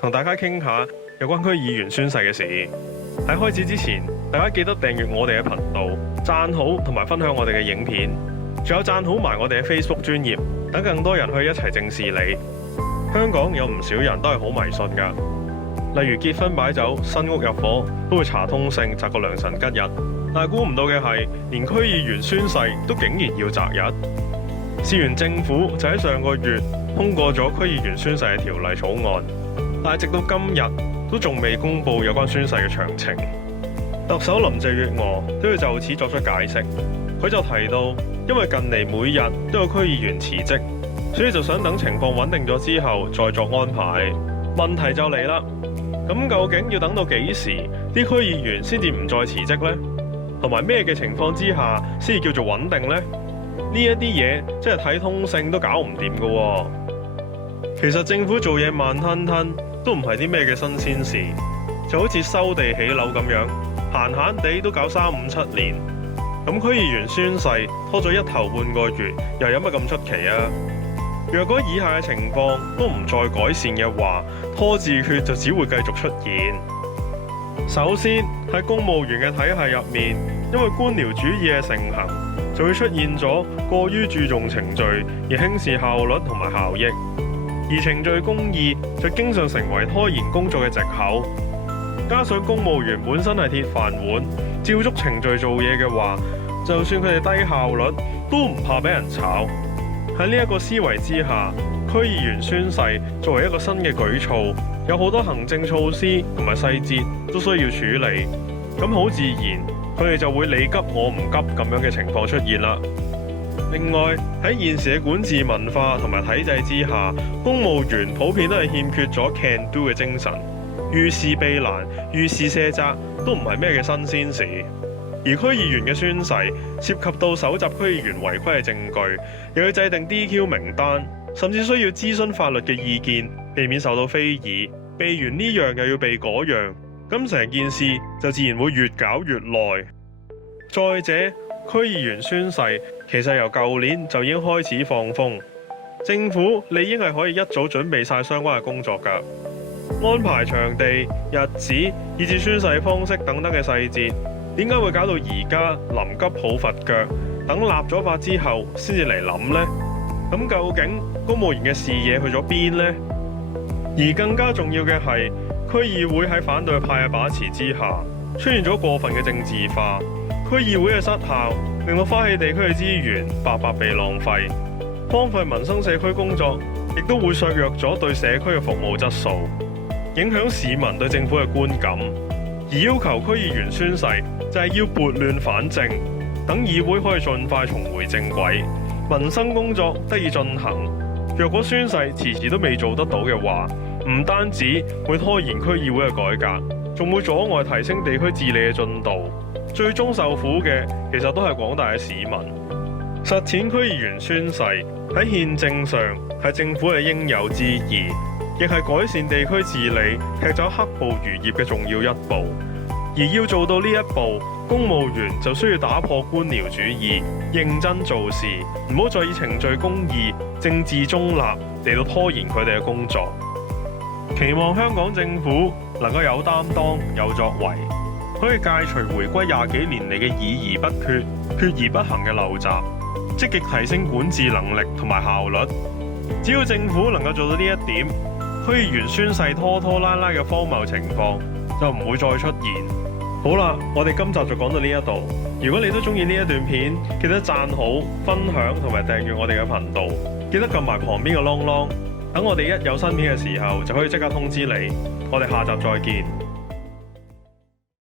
同大家傾下有關區議員宣誓嘅事。喺開始之前，大家記得訂閱我哋嘅頻道、讚好同埋分享我哋嘅影片，仲有讚好埋我哋嘅 Facebook 專頁，等更多人可以一齊正視你。香港有唔少人都係好迷信㗎，例如結婚擺酒、新屋入伙都會查通勝，擇個良辰吉日。但係估唔到嘅係，連區議員宣誓都竟然要擇日。事緣政府就喺上個月通過咗區議員宣誓嘅條例草案，但係直到今日都仲未公布有關宣誓嘅詳情。特首林鄭月娥都要就此作出解釋，佢就提到，因為近嚟每日都有區議員辭職，所以就想等情況穩定咗之後再作安排。問題就嚟啦，咁究竟要等到幾時啲區議員先至唔再辭職呢？同埋咩嘅情況之下先至叫做穩定呢？呢一啲嘢真係睇通勝都搞唔掂㗎喎。其實政府做嘢慢吞吞都唔係啲咩嘅新鮮事，就好似收地起樓咁樣，閒閒地都搞3、5、7年。咁區議員宣誓拖咗1頭半個月，又有乜咁出奇啊？若果以下嘅情況都唔再改善嘅話，拖字訣就只會繼續出現。首先喺公務員嘅體系入面，因為官僚主義嘅盛行，就會出現咗過於注重程序而輕視效率同埋效益，而程序公義就經常成為拖延工作嘅藉口。加上公務員本身係鐵飯碗，照足程序做嘢嘅話，就算佢哋低效率，都唔怕俾人炒。喺呢一個思維之下，區議員宣誓作為一個新嘅舉措，有好多行政措施同埋細節都需要處理，咁好自然，佢哋就會你急我唔急咁樣嘅情況出現啦。另外喺現時嘅管治文化同埋體制之下，公務員普遍都係欠缺咗 can do 嘅精神，遇事避難、遇事卸責都唔係咩嘅新鮮事。而區議員嘅宣誓涉及到搜集區議員違規嘅證據，又要制定 DQ 名單，甚至需要諮詢法律嘅意見，避免受到非議。避完呢樣又要避嗰樣，咁成件事就自然會越搞越耐。再者，區議員宣誓其實由舊年就已經開始放風，政府理應係可以一早準備晒相關嘅工作㗎，安排場地、日子以至宣誓方式等等嘅細節。點解會搞到而家臨急抱佛腳，等立咗法之後先至嚟諗呢？咁究竟公務員嘅視野去咗邊呢？而更加重要嘅係，區議會喺反對派嘅把持之下，出現咗過分嘅政治化，區議會嘅失效令到花起地區嘅資源白白被浪費，荒廢民生社區工作，亦都會削弱咗對社區嘅服務質素，影響市民對政府嘅觀感。而要求區議員宣誓，就係要撥亂反正，等議會可以盡快重回正軌，民生工作得以進行。若果宣誓遲遲都未做得到嘅話，唔單止會拖延區議會嘅改革，仲會阻礙提升地區治理嘅進度。最終受苦嘅其實都係廣大嘅市民。實踐區議員宣誓喺憲政上係政府嘅應有之義，亦係改善地區治理、踢走黑暴餘孽嘅重要一步。而要做到呢一步，公務員就需要打破官僚主義，認真做事，唔好再以程序公義、政治中立嚟到拖延佢哋嘅工作。期望香港政府能夠有擔當、有作為，可以戒除回歸20幾年嚟嘅議而不決、決而不行嘅陋習，積極提升管治能力同埋效率。只要政府能夠做到呢一點，區議員宣誓拖拖拉拉嘅荒謬情況就唔會再出現。好啦，我哋今集就講到呢一度。如果你都中意呢一段片，記得讚好、分享同埋訂閱我哋嘅頻道，記得撳埋旁邊嘅啷啷，等我哋一有新片嘅時候就可以即刻通知你。我哋下集再見。